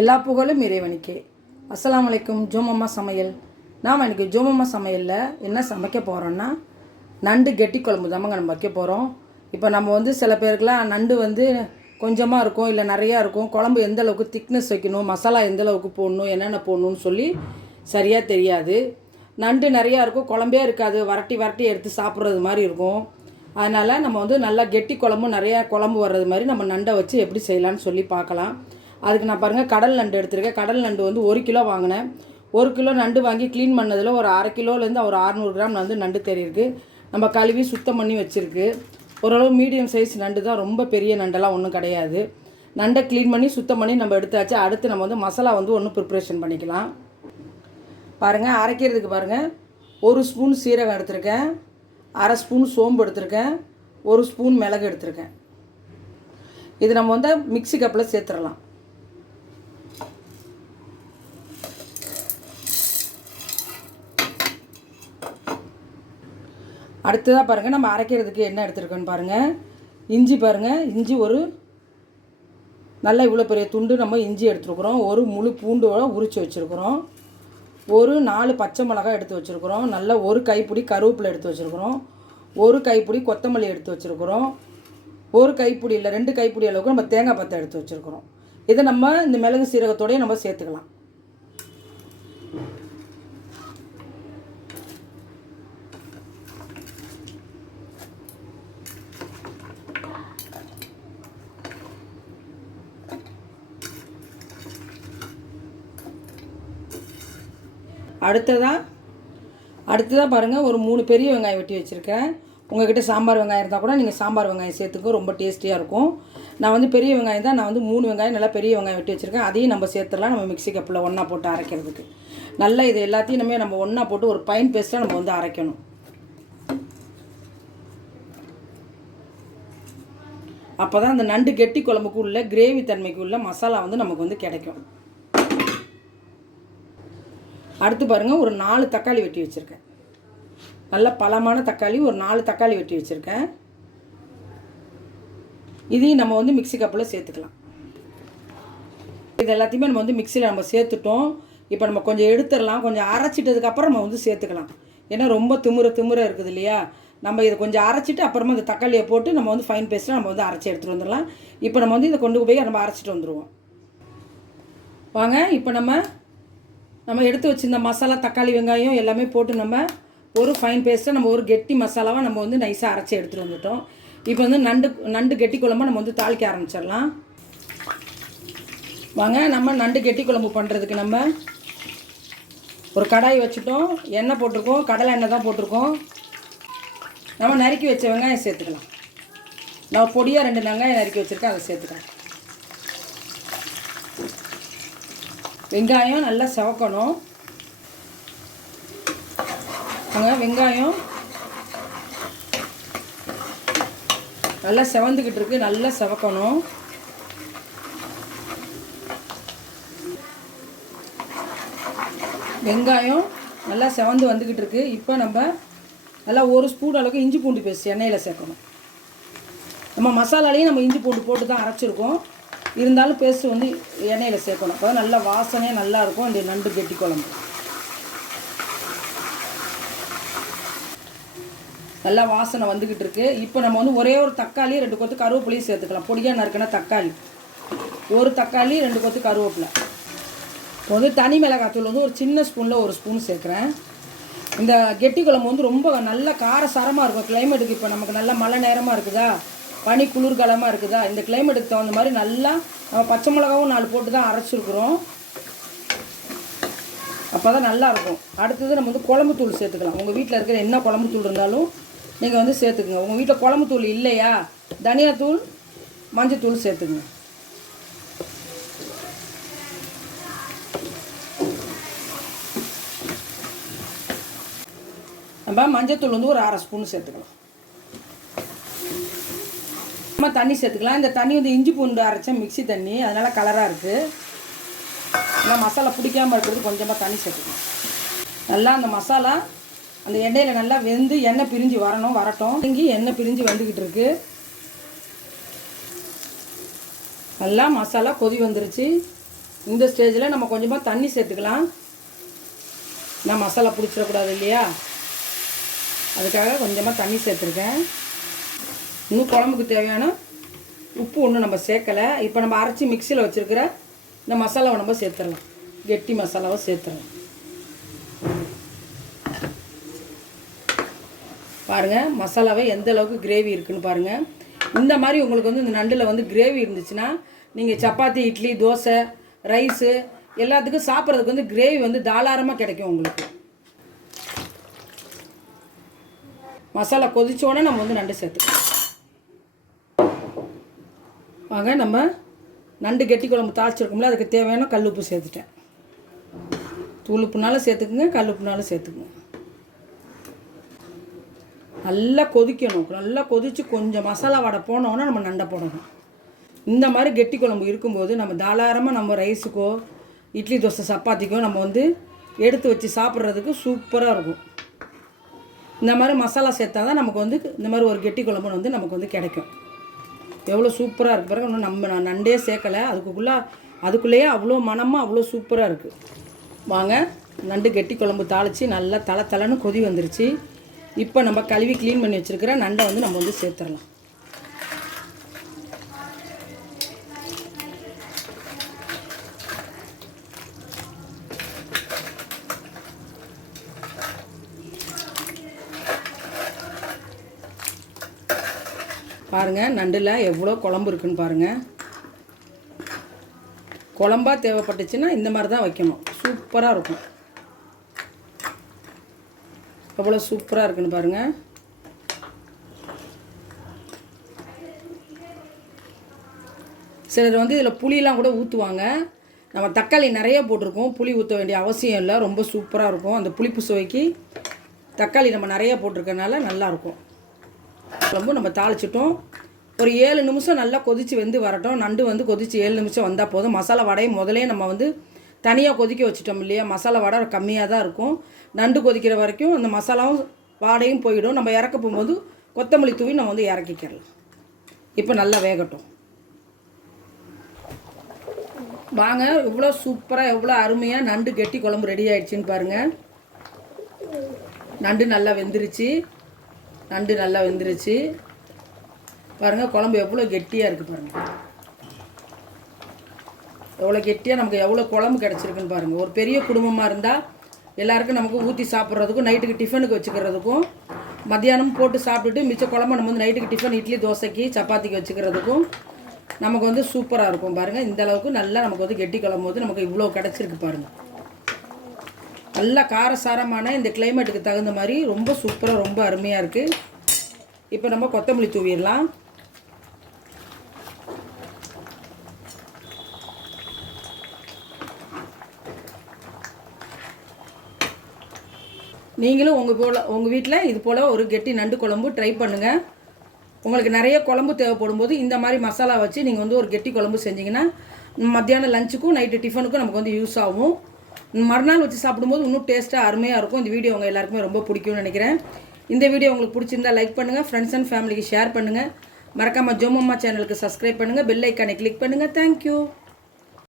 எல்லா புகழும் இறைவனுக்கே. அஸ்லாம் வலைக்கும் ஜோமம்மா சமையல். நாம் இன்றைக்கி ஜோமம்மா சமையலில் என்ன சமைக்க போகிறோன்னா நண்டு கெட்டி குழம்பு தாமங்க நம்ம வைக்க போகிறோம் இப்போ நம்ம வந்து சில பேருக்குலாம் நண்டு வந்து கொஞ்சமாக இருக்கும் இல்லை நிறையா இருக்கும். குழம்பு எந்த அளவுக்கு திக்னஸ் வைக்கணும் மசாலா எந்த அளவுக்கு போடணும் என்னென்ன போடணும்னு சொல்லி சரியாக தெரியாது. நண்டு நிறையா இருக்கும் குழம்பே இருக்காது. வரட்டி வரட்டி எடுத்து சாப்பிட்றது மாதிரி இருக்கும். அதனால் நம்ம வந்து நல்லா கெட்டி குழம்பும் நிறையா குழம்பு வர்றது மாதிரி நம்ம நண்டை வச்சு எப்படி செய்யலாம்னு சொல்லி பார்க்கலாம். அதுக்கு நான் பாருங்கள் கடல் நண்டு எடுத்திருக்கேன். கடல் நண்டு வந்து ஒரு கிலோ வாங்கினேன். ஒரு கிலோ நண்டு வாங்கி க்ளீன் பண்ணதில் ஒரு அரை கிலோலேருந்து ஒரு அறநூறு கிராம் வந்து நண்டு தெரியிருக்கு நம்ம கழுவி சுத்தம் பண்ணி வச்சுருக்கு. ஓரளவு மீடியம் சைஸ் நண்டு தான் ரொம்ப பெரிய நண்டெல்லாம் ஒன்றும் கிடையாது. நண்டை க்ளீன் பண்ணி சுத்தம் பண்ணி நம்ம எடுத்தாச்சு. அடுத்து நம்ம வந்து மசாலா வந்து ஒன்று ப்ரிப்ரேஷன் பண்ணிக்கலாம். பாருங்கள் அரைக்கிறதுக்கு பாருங்கள் ஒரு ஸ்பூன் சீரகம் எடுத்திருக்கேன். அரை ஸ்பூன் சோம்பு எடுத்திருக்கேன். ஒரு ஸ்பூன் மிளகு எடுத்திருக்கேன். இது நம்ம வந்து மிக்ஸி கப்பில் சேர்த்துடலாம். அடுத்ததாக பாருங்கள் நம்ம அரைக்கிறதுக்கு என்ன எடுத்துருக்கோன்னு பாருங்கள் இஞ்சி பாருங்கள் இஞ்சி ஒரு நல்ல இவ்வளோ பெரிய துண்டு நம்ம இஞ்சி எடுத்துருக்குறோம். ஒரு முழு பூண்டோட உரித்து வச்சுருக்குறோம். ஒரு நாலு பச்சை மிளகாய் எடுத்து வச்சுருக்குறோம். நல்ல ஒரு கைப்பிடி கருவேப்பிலை எடுத்து வச்சுருக்குறோம். ஒரு கைப்பிடி கொத்தமல்லி எடுத்து வச்சுருக்குறோம். ஒரு கைப்பிடி இல்லை ரெண்டு கைப்பிடி அளவுக்கு நம்ம தேங்காய் பத்தை எடுத்து வச்சுருக்குறோம். இதை நம்ம இந்த மிளகு சீரகத்தோடய நம்ம சேர்த்துக்கலாம். அடுத்ததாக அடுத்ததாக பாருங்கள் ஒரு மூணு பெரிய வெங்காயம் வெட்டி வச்சுருக்கேன். உங்கள்கிட்ட சாம்பார் வெங்காயம் இருந்தால் கூட நீங்கள் சாம்பார் வெங்காயம் சேர்த்துக்கோ ரொம்ப டேஸ்டியாக இருக்கும். நான் வந்து பெரிய வெங்காயம் தான் நான் வந்து மூணு வெங்காயம் நல்லா பெரிய வெங்காயம் வெட்டி வச்சுருக்கேன். அதையும் நம்ம சேர்த்துடலாம் நம்ம மிக்ஸி கப்பில் ஒன்றா போட்டு அரைக்கிறதுக்கு. நல்லா இது எல்லாத்தையும் நம்ம நம்ம ஒன்றா போட்டு ஒரு பைன் பேஸ்ட்டாக நம்ம வந்து அரைக்கணும். அப்போ தான் அந்த நண்டு கெட்டி குழம்புக்கு உள்ள கிரேவி தன்மைக்கு உள்ள மசாலா வந்து நமக்கு வந்து கிடைக்கும். அடுத்து பாருங்கள் ஒரு நாலு தக்காளி வெட்டி வச்சுருக்கேன். நல்ல பழமான தக்காளி ஒரு நாலு தக்காளி வெட்டி வச்சுருக்கேன். இதையும் நம்ம வந்து மிக்ஸி கப்பில் சேர்த்துக்கலாம். இது எல்லாத்தையுமே நம்ம வந்து மிக்சியில் நம்ம சேர்த்துட்டோம். இப்போ நம்ம கொஞ்சம் எடுத்துடலாம். கொஞ்சம் அரைச்சிட்டதுக்கப்புறம் நம்ம வந்து சேர்த்துக்கலாம். ஏன்னா ரொம்ப திமுற திமுற இருக்குது இல்லையா? நம்ம இதை கொஞ்சம் அரைச்சிட்டு அப்புறமா இந்த தக்காளியை போட்டு நம்ம வந்து ஃபைன் பேஸ்ட்டாக நம்ம வந்து அரைச்சி எடுத்துகிட்டு வந்துடலாம். இப்போ நம்ம வந்து இதை கொண்டு போய் நம்ம அரைச்சிட்டு வந்துடுவோம் வாங்க இப்போ நம்ம நம்ம எடுத்து வச்சுருந்த மசாலா தக்காளி வெங்காயம் எல்லாமே போட்டு நம்ம ஒரு ஃபைன் பேஸ்ட்டாக நம்ம ஒரு கெட்டி மசாலாவை நம்ம வந்து நைஸாக அரைச்சி எடுத்துகிட்டு வந்துட்டோம். இப்போ வந்து நண்டு நண்டு கெட்டி குழம்பை நம்ம வந்து தாளிக்க ஆரம்பிச்சிடலாம். வாங்க நம்ம நண்டு கெட்டி குழம்பு பண்ணுறதுக்கு நம்ம ஒரு கடாய் வச்சுட்டோம். எண்ணெய் போட்டிருக்கோம். கடலை எண்ணெய் தான் போட்டிருக்கோம். நம்ம நறுக்கி வச்ச வெங்காயம் சேர்த்துக்கலாம். நான் பொடியாக ரெண்டு வெங்காயம் நறுக்கி வச்சுருக்கேன் அதை சேர்த்துக்கலாம். வெங்காயம் நல்லா செவக்கணும். அங்கே வெங்காயம் நல்லா செவந்துக்கிட்டு இருக்கு. நல்லா செவக்கணும். வெங்காயம் நல்லா செவந்து வந்துக்கிட்டு இருக்கு. இப்போ நம்ம நல்லா ஒரு ஸ்பூன் அளவுக்கு இஞ்சி பூண்டு பேஸ்ட் எண்ணெயில் சேர்க்கணும். நம்ம மசாலாலையும் நம்ம இஞ்சி பூண்டு போட்டு தான் அரைச்சிருக்கோம். இருந்தாலும் பேஸ்ட்டு வந்து எண்ணெயில் சேர்க்கணும். அப்போ நல்லா வாசனையாக நல்லாயிருக்கும் அந்த நண்டு கெட்டி குழம்பு. நல்லா வாசனை வந்துக்கிட்டு இருக்கு. இப்போ நம்ம வந்து ஒரே ஒரு தக்காளி ரெண்டு கொத்து கருவேப்பிலையும் சேர்த்துக்கலாம். பொடியாக நறுக்கினா தக்காளி. ஒரு தக்காளி ரெண்டு கொத்து கருவேப்பிலை. இப்போ வந்து தனி மிளகாத்தூள் வந்து ஒரு சின்ன ஸ்பூனில் ஒரு ஸ்பூன் சேர்க்குறேன். இந்த கெட்டி குழம்பு வந்து ரொம்ப நல்ல காரசாரமாக இருக்கும். கிளைமேட்டுக்கு இப்போ நமக்கு நல்ல மழை நேரமாக இருக்குதா? பனி குளிர்காலமாக இருக்குதா? இந்த கிளைமேட்டுக்கு தகுந்த மாதிரி நல்லா நம்ம பச்சை மிளகாவும் நாலு போட்டு தான் அரைச்சிருக்குறோம். அப்போ தான் நல்லாயிருக்கும் அடுத்தது நம்ம வந்து குழம்பு தூள் சேர்த்துக்கலாம். உங்கள் வீட்டில் இருக்கிற என்ன குழம்பு தூள் இருந்தாலும் நீங்கள் வந்து சேர்த்துக்குங்க. உங்கள் வீட்டில் குழம்பு தூள் இல்லையா? தனியாத்தூள் மஞ்சத்தூள் சேர்த்துக்குங்க. நம்ம மஞ்சத்தூள் வந்து ஒரு அரை ஸ்பூன் சேர்த்துக்கலாம். நம்ம தண்ணி சேர்த்துக்கலாம். இந்த தண்ணி வந்து இஞ்சி பூண்டு அரைச்ச மிக்ஸி தண்ணி அதனால் கலராக இருக்குது நல்லா மசாலா பிடிக்காமல் இருக்கிறது கொஞ்சமாக தண்ணி சேர்த்துக்கலாம். நல்லா அந்த மசாலா அந்த எண்ணெயில் நல்லா வெந்து எண்ணெய் பிரிஞ்சு வரணும் வரட்டும். இங்கே எண்ணெய் பிரிஞ்சு வந்துக்கிட்டு இருக்கு. நல்லா மசாலா கொதி வந்துருச்சு. இந்த ஸ்டேஜில் நம்ம கொஞ்சமாக தண்ணி சேர்த்துக்கலாம். நான் மசாலா பிடிச்சிடக்கூடாது இல்லையா? அதுக்காக கொஞ்சமாக தண்ணி சேர்த்துருக்கேன். இன்னும் குழம்புக்கு தேவையான உப்பு ஒன்றும் நம்ம சேர்க்கலை. இப்போ நம்ம அரைச்சி மிக்சியில் வச்சுருக்கிற இந்த மசாலாவை நம்ம சேர்த்துடலாம். கெட்டி மசாலாவை சேர்த்துடலாம். பாருங்கள் மசாலாவை எந்த அளவுக்கு கிரேவி இருக்குன்னு பாருங்கள் இந்த மாதிரி உங்களுக்கு வந்து இந்த நண்டில் வந்து கிரேவி இருந்துச்சுன்னா நீங்கள் சப்பாத்தி இட்லி தோசை ரைஸு எல்லாத்துக்கும் சாப்பிட்றதுக்கு வந்து கிரேவி வந்து தாராளமாக கிடைக்கும் உங்களுக்கு. மசாலா கொதிச்சோடனே நம்ம வந்து நண்டு சேர்த்துக்கலாம். வாங்க நம்ம நண்டு கெட்டி குழம்பு தாளிச்சிருக்கோம்ல அதுக்கு தேவையான கல் உப்பு சேர்த்துட்டேன். தூள் உப்புனாலும் சேர்த்துக்குங்க கல் உப்புனாலும் சேர்த்துக்குங்க. நல்லா கொதிக்கணும். நல்லா கொதித்து கொஞ்சம் மசாலா வடை போனோன்னா நம்ம நண்டை போடணும். இந்த மாதிரி கெட்டி குழம்பு இருக்கும்போது நம்ம தாராளமாக நம்ம ரைஸுக்கோ இட்லி தோசை சப்பாத்திக்கோ நம்ம வந்து எடுத்து வச்சு சாப்பிட்றதுக்கு சூப்பராக இருக்கும். இந்த மாதிரி மசாலா சேர்த்தா தான் நமக்கு வந்து இந்த மாதிரி ஒரு கெட்டி குழம்பு வந்து நமக்கு வந்து கிடைக்கும். எவ்வளோ சூப்பராக இருக்கு பிறகு இன்னும் நம்ம நான் நண்டே சேர்க்கலை. அதுக்குள்ளே அதுக்குள்ளேயே அவ்வளோ மனமாக அவ்வளோ சூப்பராக இருக்குது வாங்க நண்டு கெட்டி குழம்பு தாளித்து நல்லா தலை தலைன்னு கொதி வந்துருச்சு. இப்போ நம்ம கழுவி க்ளீன் பண்ணி வச்சுருக்கிற நண்டை வந்து நம்ம வந்து சேர்த்துடலாம். பாருங்கள் நண்டில் எவ்வளோ குழம்பு இருக்குன்னு பாருங்கள் குழம்பா தேவைப்பட்டுச்சுன்னா இந்த மாதிரி தான் வைக்கணும். சூப்பராக இருக்கும். எவ்வளோ சூப்பராக இருக்குன்னு பாருங்கள் சிலர் வந்து இதில் புளியெலாம் கூட ஊற்றுவாங்க நம்ம தக்காளி நிறைய போட்டிருக்கோம். புளி ஊற்ற வேண்டிய அவசியம் இல்லை. ரொம்ப சூப்பராக இருக்கும். அந்த புளிப்பு சுவைக்கு தக்காளி நம்ம நிறைய போட்டிருக்கனால நல்லாயிருக்கும் குழம்பு நம்ம தாளிச்சிட்டோம். ஒரு ஏழு நிமிஷம் நல்லா கொதித்து வெந்து வரட்டும். நண்டு வந்து கொதித்து ஏழு நிமிஷம் வந்தால் போதும். மசாலா வடையை முதலே நம்ம வந்து தனியாக கொதிக்க வச்சுட்டோம் இல்லையா? மசாலா வடை கம்மியாக தான் இருக்கும். நண்டு கொதிக்கிற வரைக்கும் அந்த மசாலாவும் வாடையும் போயிடும். நம்ம இறக்க போகும்போது கொத்தமல்லி தூவி நம்ம வந்து இறக்கிக்கிறலாம். இப்போ நல்லா வேகட்டும். வாங்க இவ்வளோ சூப்பராக எவ்வளோ அருமையாக நண்டு கெட்டி குழம்பு ரெடி ஆயிடுச்சுன்னு பாருங்கள் நண்டு நல்லா வெந்துருச்சு. நண்டு நல்லா வெந்துருச்சு. பாருங்கள் குழம்பு எவ்வளோ கெட்டியாக இருக்குது பாருங்கள் எவ்வளோ கெட்டியாக நமக்கு எவ்வளோ குழம்பு கிடச்சிருக்குன்னு பாருங்கள் ஒரு பெரிய குடும்பமாக இருந்தால் எல்லாருக்கும் நமக்கு ஊற்றி சாப்பிட்றதுக்கும் நைட்டுக்கு டிஃபனுக்கு வச்சுக்கிறதுக்கும் மத்தியானம் போட்டு சாப்பிட்டுட்டு மிச்ச குழம்பு நம்ம வந்து நைட்டுக்கு டிஃபன் இட்லி தோசைக்கு சப்பாத்திக்கு வச்சுக்கிறதுக்கும் நமக்கு வந்து சூப்பராக இருக்கும் பாருங்கள் இந்த அளவுக்கு நல்லா நமக்கு வந்து கெட்டி குழம்பு வந்து நமக்கு இவ்வளோ கிடச்சிருக்கு பாருங்கள் நல்லா காரசாரமான இந்த கிளைமேட்டுக்கு தகுந்த மாதிரி ரொம்ப சூப்பராக ரொம்ப அருமையாக இருக்குது இப்போ நம்ம கொத்தமல்லி தூவிடலாம். நீங்களும் உங்கள் போல் உங்கள் வீட்டில் இது போல் ஒரு கெட்டி நண்டு குழம்பு ட்ரை பண்ணுங்கள் உங்களுக்கு நிறைய குழம்பு தேவைப்படும் போது இந்த மாதிரி மசாலா வச்சு நீங்கள் வந்து ஒரு கெட்டி குழம்பு செஞ்சிங்கன்னா மத்தியானம் லஞ்சுக்கும் நைட்டு டிஃபனுக்கும் நமக்கு வந்து யூஸ் ஆகும். மறுநாள் வச்சு சாப்பிடும்போது இன்னும் டேஸ்ட்டாக அருமையாக இருக்கும். இந்த வீடியோ உங்கள் எல்லாருக்குமே ரொம்ப பிடிக்கும்னு நினைக்கிறேன். இந்த வீடியோ உங்களுக்கு பிடிச்சிருந்தா லைக் பண்ணுங்கள் ஃப்ரெண்ட்ஸ் அண்ட் ஃபேமிலிக்கு ஷேர் பண்ணுங்கள் மறக்காமல் ஜோமம்மா சேனலுக்கு சப்ஸ்கிரைப் பண்ணுங்கள் பெல் ஐக்கானை கிளிக் பண்ணுங்கள் தேங்க்யூ